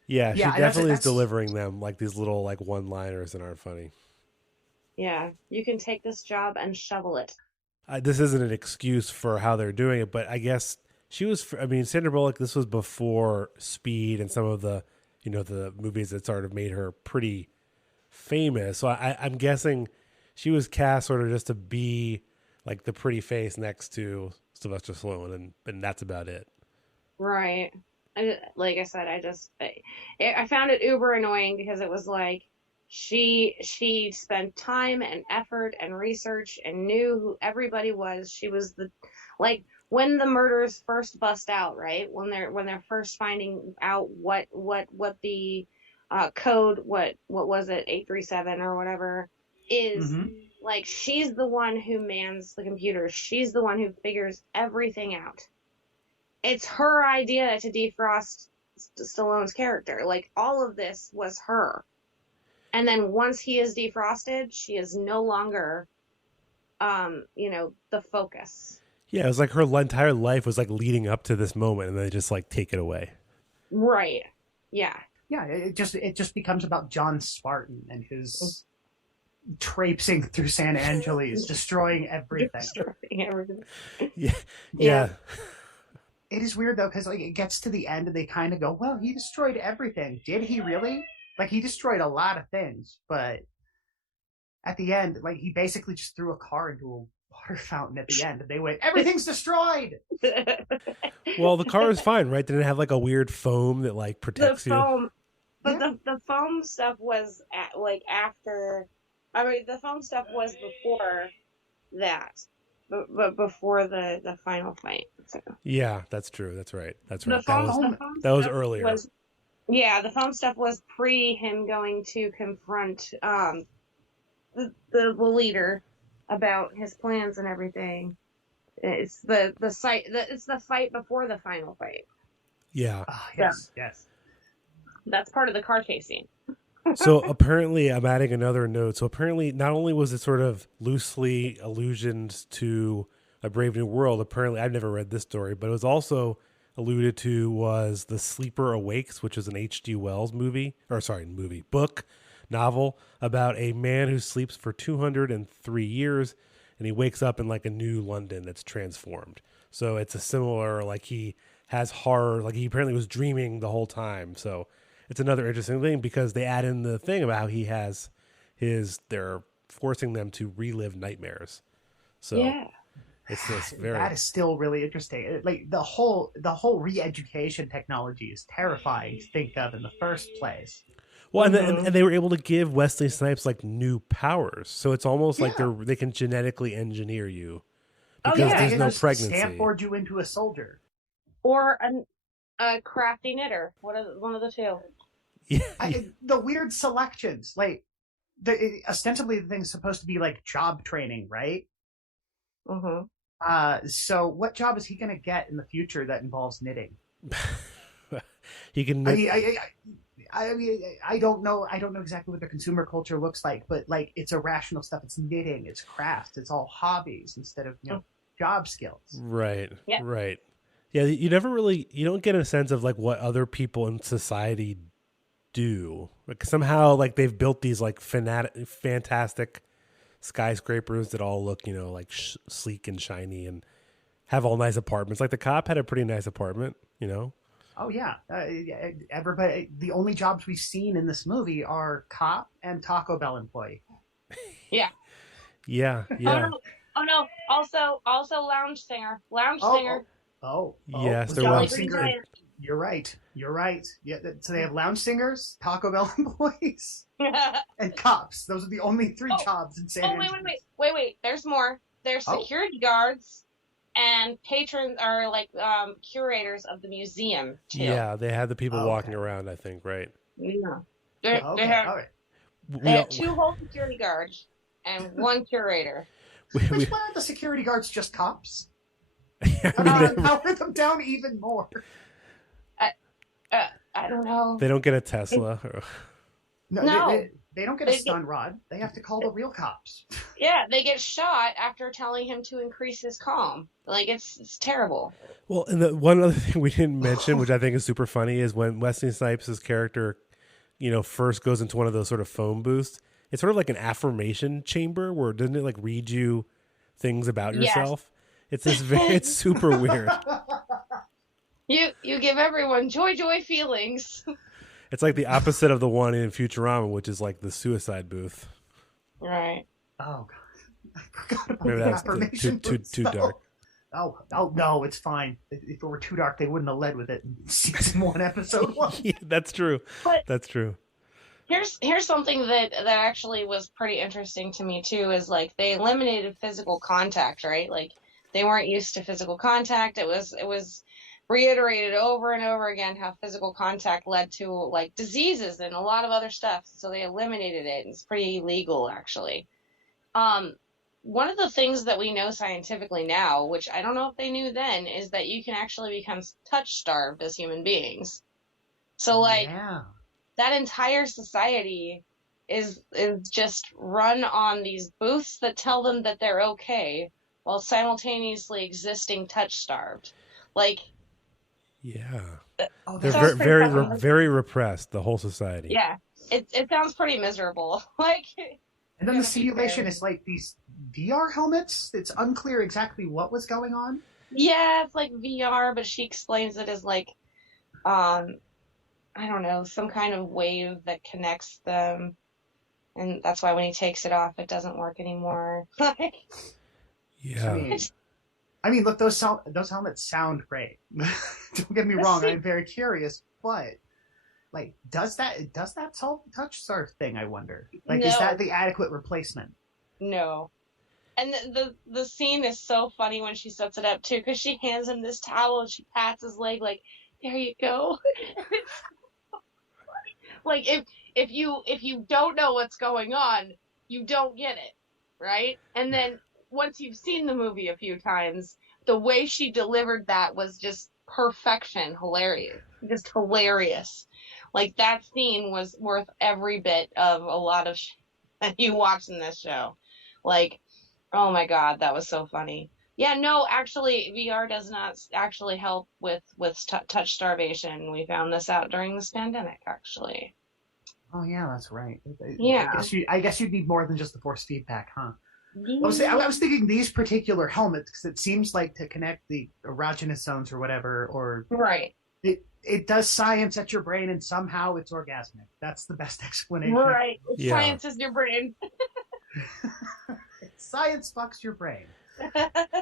Yeah, she definitely is delivering them like these little like one-liners that aren't funny. Yeah, you can take this job and shovel it. This isn't an excuse for how they're doing it, but I guess Sandra Bullock, this was before Speed and some of the, you know, the movies that sort of made her pretty famous. So I'm guessing she was cast sort of just to be like the pretty face next to Sylvester Stallone, and that's about it. Right. Like I said, I found it uber annoying because it was like she spent time and effort and research and knew who everybody was. She was like when the murders first bust out, right? When they're first finding out what the code, what was it, 837 or whatever is. Mm-hmm. Like she's the one who mans the computer. She's the one who figures everything out. It's her idea to defrost Stallone's character. Like, all of this was her. And then once he is defrosted, she is no longer, the focus. Yeah, it was like her entire life was like leading up to this moment, and they just like take it away. Right. Yeah. Yeah, it just becomes about John Spartan and his traipsing through San Angeles, destroying everything. Yeah. It is weird though, because like it gets to the end and they kind of go, "Well, he destroyed everything. Did he really? Like he destroyed a lot of things, but at the end, like he basically just threw a car into a water fountain at the end, and they went, everything's destroyed." Well, the car is fine, right? Didn't it have like a weird foam that like protects you? But the foam stuff was after. I mean, the foam stuff was before that. but before the final fight. So. Yeah, that's true. That's right. That's right. The phone, the phone stuff earlier. The phone stuff was pre him going to confront the leader about his plans and everything. It's it's the fight before the final fight. Yeah. Yes. That's part of the car chase scene. So apparently, I'm adding another note. So apparently, not only was it sort of loosely allusions to A Brave New World, apparently, I've never read this story, but it was also alluded to was The Sleeper Awakes, which is an H.G. Wells book, novel about a man who sleeps for 203 years and he wakes up in like a new London that's transformed. So it's a similar, like he has horror, like he apparently was dreaming the whole time. So it's another interesting thing because they add in the thing about how he has they're forcing them to relive nightmares. So yeah. it's this very... That is still really interesting. Like the whole re-education technology is terrifying to think of in the first place. Well, and they were able to give Wesley Snipes like new powers, so it's almost like they can genetically engineer you because there's no pregnancy. Stamp forge you into a soldier, or a crafty knitter. One of the two. Yeah. The weird selections, like ostensibly the thing's supposed to be like job training, right? Mm-hmm. So what job is he going to get in the future that involves knitting? He can knit. I mean, I don't know exactly what the consumer culture looks like, but like it's irrational stuff. It's knitting, it's craft, it's all hobbies instead of job skills. Right. Yeah. Right. Yeah. You don't get a sense of like what other people in society do. Like somehow like they've built these like fantastic skyscrapers that all look like sleek and shiny and have all nice apartments. Like the cop had a pretty nice apartment. Oh yeah, everybody. The only jobs we've seen in this movie are cop and Taco Bell employee. Yeah. Yeah. Oh no. Also lounge singer. Singer. Yes, was there lounge was. singer. You're right. Yeah. So they have lounge singers, Taco Bell employees, and cops. Those are the only three jobs in San Antonio. Wait. There's more. There's security guards. And patrons are like curators of the museum too. Yeah, they had the people walking around, I think, right? Yeah. They have two whole security guards and one curator. Why aren't the security guards just cops? Power them down even more. I don't know. They don't get a Tesla. No. They don't get a stun rod. They have to call the real cops. Yeah, they get shot after telling him to increase his calm. Like, it's terrible. Well, and the one other thing we didn't mention, which I think is super funny, is when Wesley Snipes' character, first goes into one of those sort of phone booths. It's sort of like an affirmation chamber where doesn't it like read you things about yourself? Yes. It's super weird. You give everyone joy feelings. It's like the opposite of the one in Futurama, which is like the suicide booth. Right. Oh, God. I forgot about Maybe the that's affirmation booth. too dark. Oh, no, it's fine. If it were too dark, they wouldn't have led with it in season 1, episode 1. Yeah, that's true. That's true. Here's something that actually was pretty interesting to me, too, is like they eliminated physical contact, right? Like they weren't used to physical contact. It was reiterated over and over again how physical contact led to like diseases and a lot of other stuff. So they eliminated it. It's pretty illegal, actually. One of the things that we know scientifically now, which I don't know if they knew then, is that you can actually become touch starved as human beings. So like that entire society is just run on these booths that tell them that they're okay while simultaneously existing touch starved. Like, yeah, they're very repressed. The whole society. Yeah, it sounds pretty miserable. Like, and then the simulation is like these VR helmets. It's unclear exactly what was going on. Yeah, it's like VR, but she explains it as like, I don't know, some kind of wave that connects them, and that's why when he takes it off, it doesn't work anymore. Yeah. I mean, look, those helmets sound great. Don't get me wrong, I'm very curious, but like, does that solve the touch starve thing? I wonder. Like, is that the adequate replacement? No. And the scene is so funny when she sets it up too, because she hands him this towel and she pats his leg like, "There you go." Like if you don't know what's going on, you don't get it, right? And then once you've seen the movie a few times, the way she delivered that was just perfection, hilarious, just hilarious. Like that scene was worth every bit of a lot of that you watch in this show. Like, oh my God, that was so funny. Yeah, no, actually, VR does not actually help with touch starvation. We found this out during this pandemic, actually. Oh yeah, that's right. Yeah. I guess you'd need more than just the force feedback, huh? Yeah. I was thinking these particular helmets, because it seems like to connect the erogenous zones or whatever, or Right. it does science at your brain, and somehow it's orgasmic. That's the best explanation. Right. Yeah. Science is your brain. Science fucks your brain.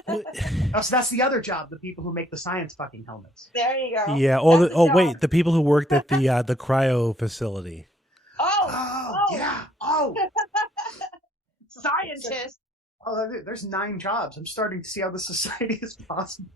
Oh, so that's the other job, the people who make the science fucking helmets. There you go. Yeah. Wait, the people who worked at the cryo facility. Oh, yeah. Oh. Scientist. Oh, there's 9 jobs. I'm starting to see how the society is possible.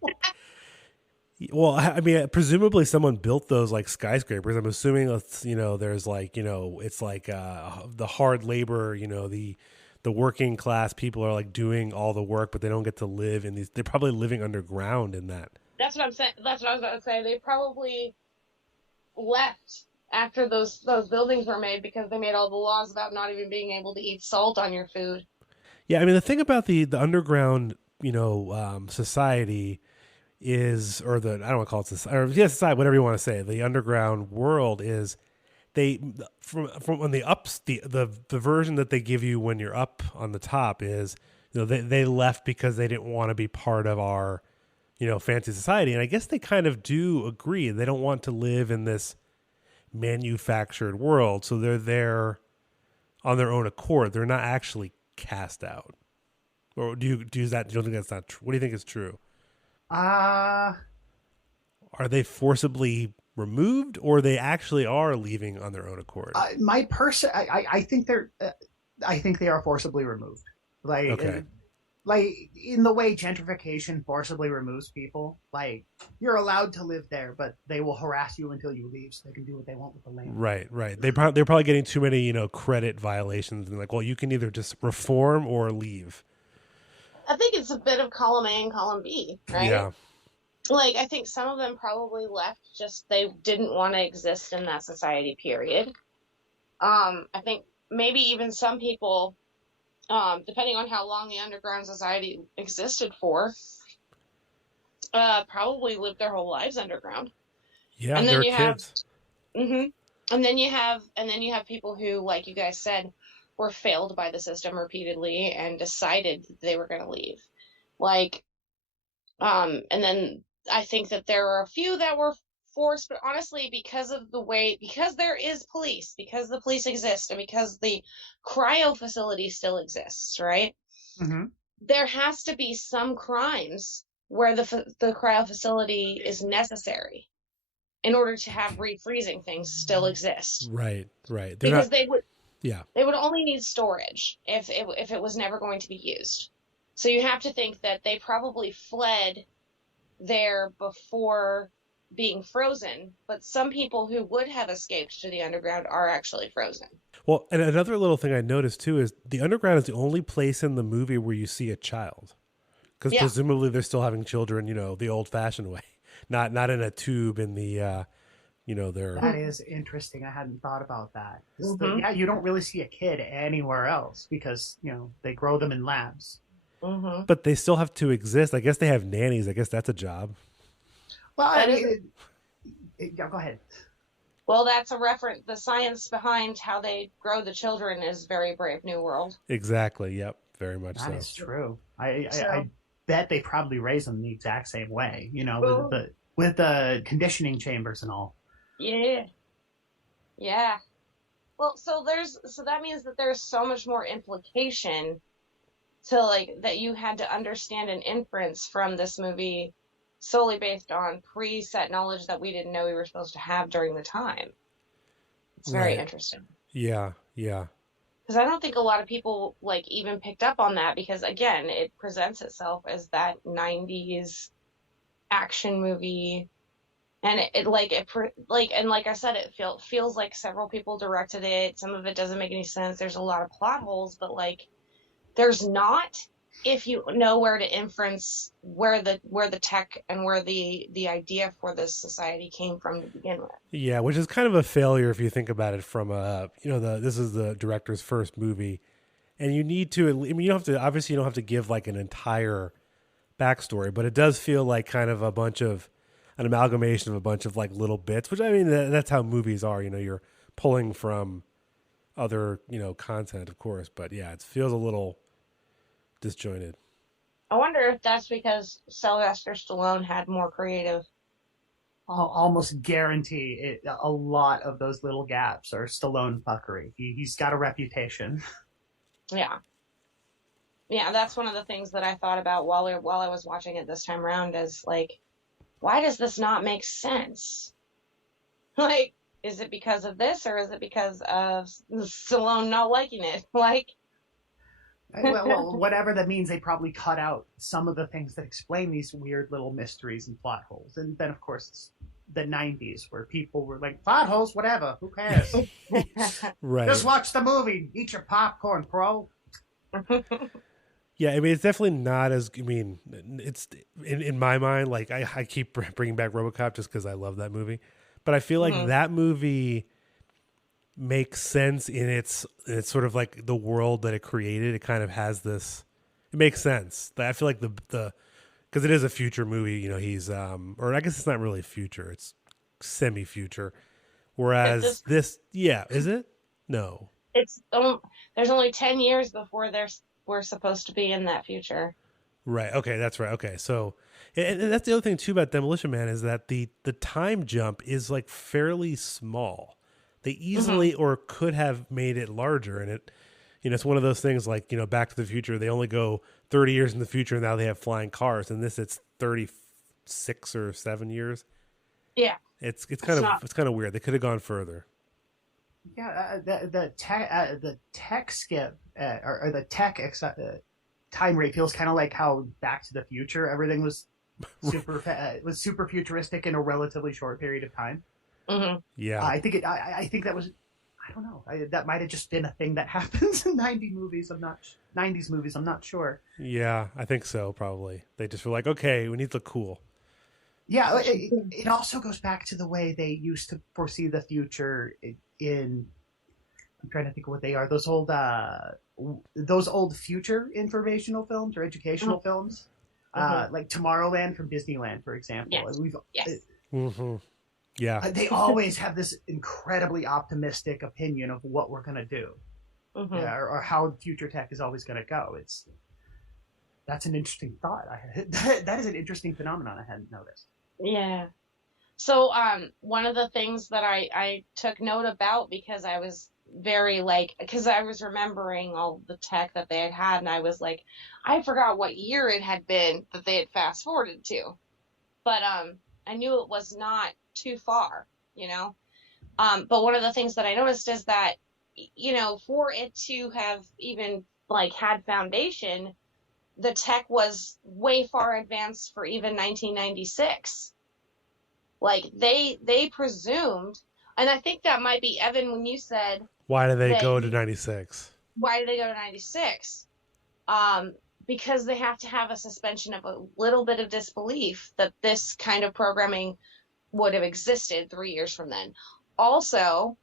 Well, I mean, presumably someone built those like skyscrapers. I'm assuming it's, there's like, it's like the hard labor, the working class people are like doing all the work, but they don't get to live in these. They're probably living underground in that. That's what I'm saying. That's what I was about to say. They probably left after those buildings were made because they made all the laws about not even being able to eat salt on your food. Yeah, I mean, the thing about the underground, society is, or the, I don't want to call it society, or society, whatever you want to say, the underground world is, they from when the ups, the version that they give you when you're up on the top is, they left because they didn't want to be part of our, fancy society. And I guess they kind of do agree. They don't want to live in this manufactured world. So they're there on their own accord. They're not actually cast out. Or do you think that's not true? What do you think is true? Are they forcibly removed, or they actually are leaving on their own accord? I think I think they are forcibly removed. Like, okay. Like in the way gentrification forcibly removes people. Like, you're allowed to live there, but they will harass you until you leave, so they can do what they want with the land. Right. They're probably getting too many, credit violations, and like, well, you can either just reform or leave. I think it's a bit of column A and column B, right? Yeah. Like, I think some of them probably left just they didn't want to exist in that society, period. I think maybe even some people, depending on how long the underground society existed for, probably lived their whole lives underground. Yeah, and then they're kids. And then you have people who, like you guys said, were failed by the system repeatedly and decided they were going to leave. Like, and then I think that there are a few that were forced, but honestly, because there is police, because the police exist, and because the cryo facility still exists, right? Mm-hmm. There has to be some crimes where the cryo facility is necessary in order to have refreezing things still exist. Right. Because they would. Yeah. They would only need storage if it was never going to be used. So you have to think that they probably fled there before being frozen, but some people who would have escaped to the underground are actually frozen. Well, and another little thing I noticed too is the underground is the only place in the movie where you see a child. Because presumably they're still having children, the old-fashioned way. Not in a tube in the... That is interesting. I hadn't thought about that. Mm-hmm. You don't really see a kid anywhere else because, they grow them in labs. Mm-hmm. But they still have to exist. I guess they have nannies. I guess that's a job. Well, go ahead. Well, that's a reference. The science behind how they grow the children is very Brave New World. Exactly. Yep. Very much so. That is true. I bet they probably raise them the exact same way, with the conditioning chambers and all. Yeah. Well, so that means that there's so much more implication to that you had to understand an inference from this movie solely based on preset knowledge that we didn't know we were supposed to have during the time. It's very interesting. Yeah. because I don't think a lot of people like even picked up on that, because again, it presents itself as that 90s action movie, and and like I said, it feels like several people directed it. Some of it doesn't make any sense. There's a lot of plot holes, but like there's not, if you know where to inference where the tech and where the idea for this society came from to begin with. Yeah, which is kind of a failure if you think about it from this is the director's first movie, and you need to. I mean, you don't have to. Obviously, you don't have to give like an entire backstory, but it does feel like kind of an amalgamation of a bunch of like little bits. Which I mean, that's how movies are. You know, you're pulling from other content, of course, but yeah, it feels a little disjointed. I wonder if that's because Sylvester Stallone had more creative. I'll almost guarantee it. A lot of those little gaps are Stallone fuckery. He's got a reputation. Yeah. Yeah, that's one of the things that I thought about while I was watching it this time around, is like, why does this not make sense? Like, is it because of this, or is it because of Stallone not liking it? Like, well, whatever that means, they probably cut out some of the things that explain these weird little mysteries and plot holes. And then, of course, it's the 90s where people were like, plot holes, whatever, who cares? Right. Just watch the movie, eat your popcorn, bro. Yeah, I mean, it's definitely not as. I mean, it's in my mind. Like I keep bringing back RoboCop just because I love that movie, but I feel like that movie makes sense in its sort of like the world that it created. It kind of has this. It makes sense. I feel like the because it is a future movie. You know, he's or I guess it's not really future. It's semi-future. Whereas this, yeah, is it? No. It's there's only 10 years before we're supposed to be in that future. Right. Okay, that's right. Okay, so and that's the other thing too about Demolition Man is that the time jump is like fairly small. They easily or could have made it larger, and it's one of those things like Back to the Future. They only go 30 years in the future, and now they have flying cars. And this, it's 36 or 7 years. Yeah, it's kind of weird. They could have gone further. Yeah, the tech skip or the tech time rate feels kind of like how Back to the Future, everything was super futuristic in a relatively short period of time. Mm-hmm. Yeah, I think that was, I don't know, that might have just been a thing that happens in 90s movies. I'm not sure. Yeah, I think so. Probably they just were like, okay, we need to look cool. Yeah, it also goes back to the way they used to foresee the future in. I'm trying to think of what they are. Those old future informational films or educational films, like Tomorrowland from Disneyland, for example. Yes. Yeah. They always have this incredibly optimistic opinion of what we're going to do, or how future tech is always going to go. That's an interesting thought. That is an interesting phenomenon I hadn't noticed. Yeah. So, one of the things that I took note about, because I was because I was remembering all the tech that they had, and I was like, I forgot what year it had been that they had fast forwarded to, but I knew it was not too far, but one of the things that I noticed is that, for it to have even like had foundation, the tech was way far advanced for even 1996. Like they presumed, and I think that might be, Evan, when you said, why do they go to 96? Why do they go to 96? Because they have to have a suspension of a little bit of disbelief that this kind of programming would have existed 3 years from then. Also,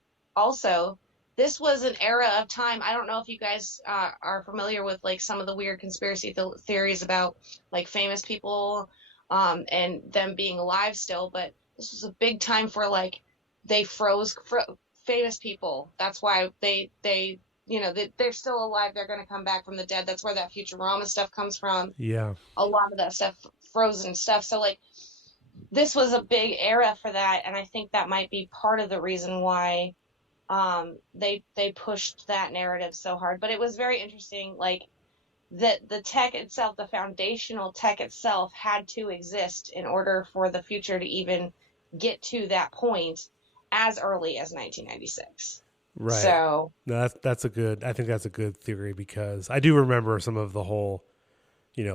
this was an era of time. I don't know if you guys are familiar with like some of the weird conspiracy theories about like famous people and them being alive still, but this was a big time for like they froze famous people. That's why they're still alive. They're going to come back from the dead. That's where that Futurama stuff comes from. Yeah. A lot of that stuff, frozen stuff. So like this was a big era for that, and I think that might be part of the reason why they pushed that narrative so hard. But it was very interesting, like that the tech itself, the foundational tech itself, had to exist in order for the future to even get to that point as early as 1996. Right. So No, I think that's a good theory because I do remember some of the whole,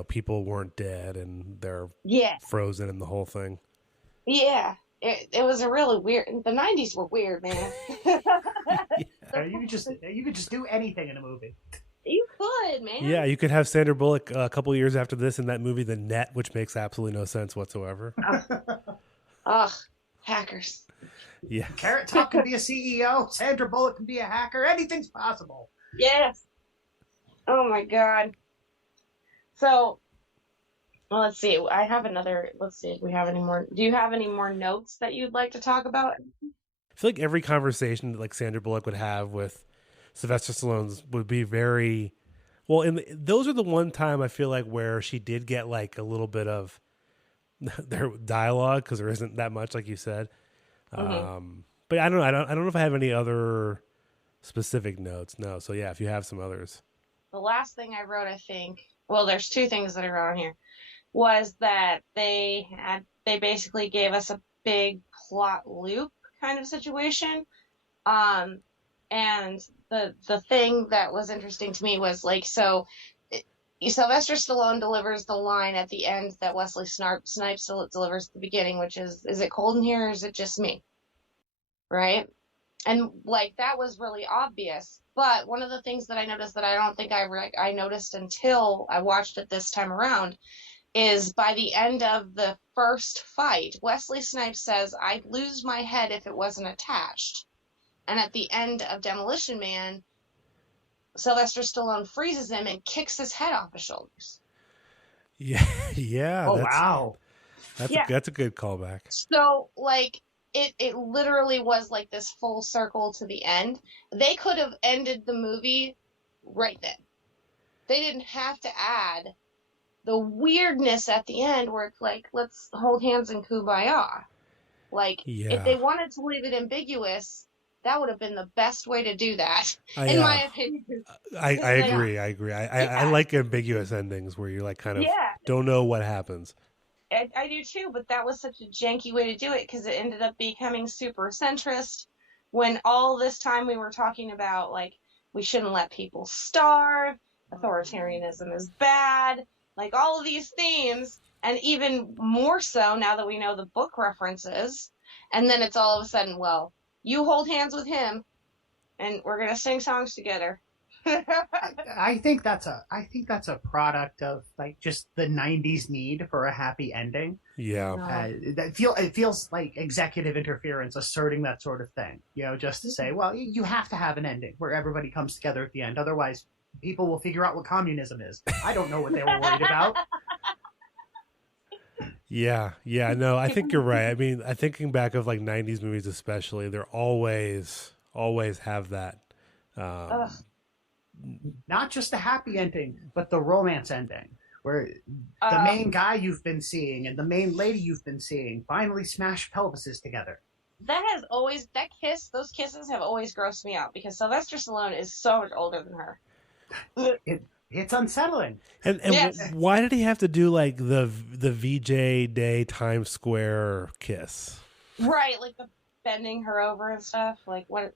people weren't dead and they're yeah, frozen in the whole thing. yeah. It was a really weird. The '90s were weird, man. You could just do anything in a movie. You could, man. Yeah, you could have Sandra Bullock a couple years after this in that movie, The Net, which makes absolutely no sense whatsoever. Ugh, hackers. Yeah. Carrot Top can be a CEO. Sandra Bullock can be a hacker. Anything's possible. Yes. Oh my god. So, well, let's see. I have another. Let's see if we have any more. Do you have any more notes that you'd like to talk about? I feel like every conversation that like Sandra Bullock would have with Sylvester Stallone's would be very well. And those are the one time I feel like where she did get like a little bit of their dialogue because there isn't that much, like you said. Mm-hmm. But I don't know. I don't know if I have any other specific notes. No. So yeah, if you have some others. The last thing I wrote, I think. Well, there's two things that I wrote on here. Was that they basically gave us a big plot loop kind of situation. And the thing that was interesting to me was like, so Sylvester Stallone delivers the line at the end that Wesley Snipes delivers at the beginning, which is it cold in here or is it just me? Right? And like, that was really obvious. But one of the things that I noticed that I don't think I noticed until I watched it this time around is by the end of the first fight, Wesley Snipes says, I'd lose my head if it wasn't attached. And at the end of Demolition Man, Sylvester Stallone freezes him and kicks his head off his shoulders. Yeah. Yeah. Oh, wow. That's a good callback. So, like, it literally was like this full circle to the end. They could have ended the movie right then. They didn't have to add the weirdness at the end where it's like, let's hold hands and kumbaya. Like, if they wanted to leave it ambiguous, that would have been the best way to do that, in my opinion. I agree. I like ambiguous endings where you like kind of don't know what happens. I do too, but that was such a janky way to do it because it ended up becoming super centrist when all this time we were talking about, like, we shouldn't let people starve, authoritarianism is bad, like all of these themes, and even more so now that we know the book references, and then it's all of a sudden, well, you hold hands with him, and we're gonna sing songs together. I think that's a product of like just the '90s need for a happy ending. Yeah, it feels like executive interference asserting that sort of thing. Just to say, well, you have to have an ending where everybody comes together at the end. Otherwise, people will figure out what communism is. I don't know what they were worried about. Yeah, no, I think you're right. I mean, thinking back of like '90s movies, especially, they're always have that. Not just the happy ending, but the romance ending, where the main guy you've been seeing and the main lady you've been seeing finally smash pelvises together. Those kisses have always grossed me out because Sylvester Stallone is so much older than her. It's unsettling. And yes. Why did he have to do like the VJ Day Times Square kiss? Right, like the bending her over and stuff. Like what?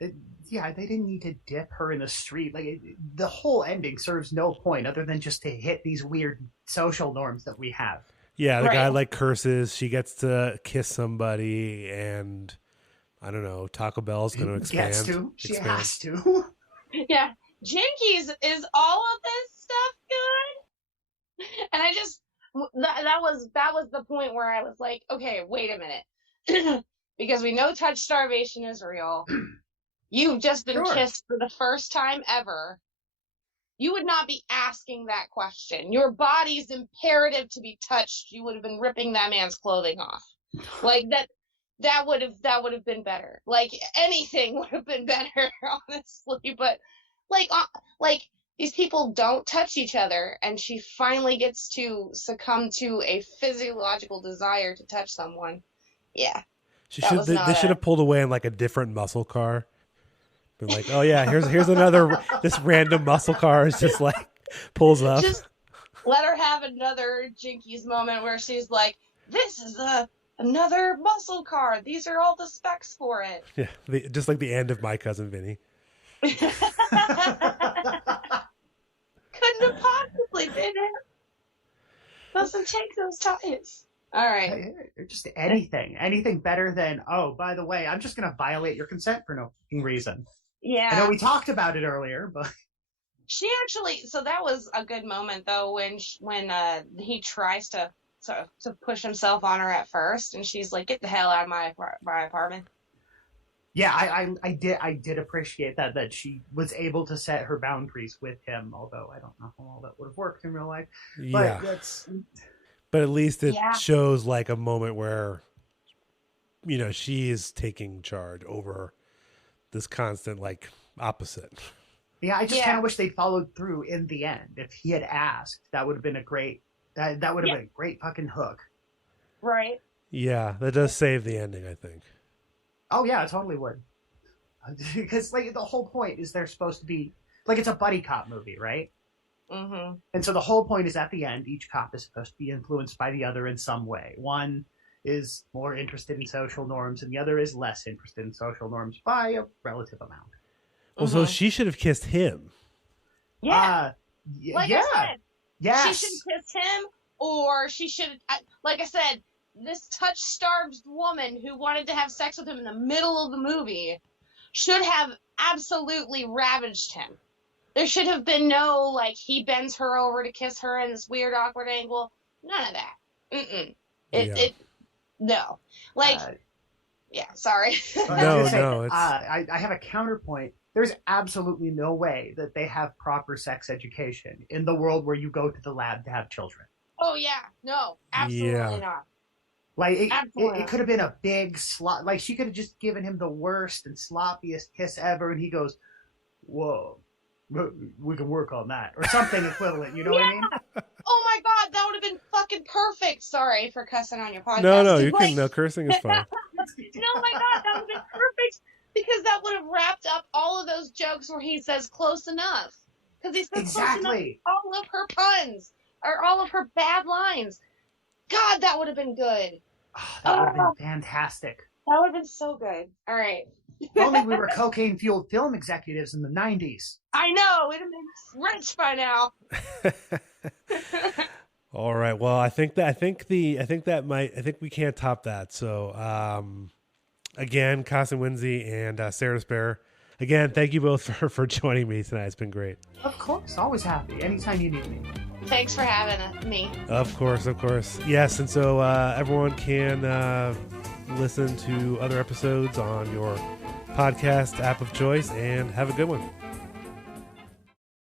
They didn't need to dip her in the street. Like the whole ending serves no point other than just to hit these weird social norms that we have. Yeah, the guy like curses. She gets to kiss somebody, and I don't know. Taco Bell's going to expand. She has to. Yeah. Jinkies, is all of this stuff good? And I just that was the point where I was like, okay, wait a minute, because we know touch starvation is real. You've just been kissed for the first time ever. You would not be asking that question. Your body's imperative to be touched. You would have been ripping that man's clothing off, like that. That would have been better. Like anything would have been better, honestly, but. Like these people don't touch each other, and she finally gets to succumb to a physiological desire to touch someone. Yeah, they should have pulled away in like a different muscle car. Been like, oh yeah, here's another. This random muscle car is just like pulls up. Just let her have another Jinkies moment where she's like, "This is a another muscle car. These are all the specs for it. Yeah, just like the end of My Cousin Vinny. Couldn't have possibly been it. Doesn't take those tires. All right. Just anything better than, oh, by the way, I'm just going to violate your consent for no reason. Yeah. I know we talked about it earlier, but she actually, so that was a good moment though, when he tries to push himself on her at first, and she's like, get the hell out of my apartment. Yeah, I did appreciate that she was able to set her boundaries with him, although I don't know how all that would have worked in real life. Yeah. But at least it shows like a moment where, you know, she is taking charge over this constant like opposite. Yeah, I just kind of wish they followed through in the end. If he had asked, that would have been a great that would have been a great fucking hook. Right. Yeah, that does save the ending, I think. Oh yeah, it totally would. Because like the whole point is they're supposed to be like, it's a buddy cop movie, right? Mm-hmm. And so the whole point is at the end, each cop is supposed to be influenced by the other in some way. One is more interested in social norms, and the other is less interested in social norms by a relative amount. Well, so she should have kissed him. Yeah. I said. Yes. She should have kissed him, or she should, like I said, this touch-starved woman who wanted to have sex with him in the middle of the movie should have absolutely ravaged him. There should have been no, like, he bends her over to kiss her in this weird, awkward angle. None of that. Mm-mm. No. Like, sorry. No, I have a counterpoint. There's absolutely no way that they have proper sex education in the world where you go to the lab to have children. Oh, yeah. No, absolutely not. Like, it could have been a big slot. Like, she could have just given him the worst and sloppiest kiss ever, and he goes, whoa, we can work on that. Or something equivalent, you know what I mean? Oh my god, that would have been fucking perfect. Sorry for cussing on your podcast. No, you can. No, cursing is fine. No, my god, that would have been perfect. Because that would have wrapped up all of those jokes where he says close enough. Because he says close enough, all of her puns, or all of her bad lines. God, that would have been good. Oh, that would have been fantastic. That would have been so good. All right. If only we were cocaine-fueled film executives in the 90s. I know. We'd have been rich by now. All right. Well, I think we can't top that. So, again, Costume Whimsy and Serra Despair. Again, thank you both for joining me tonight. It's been great. Of course. Always happy. Anytime you need me. Thanks for having me. Of course. Yes, and so everyone can listen to other episodes on your podcast app of choice, and have a good one.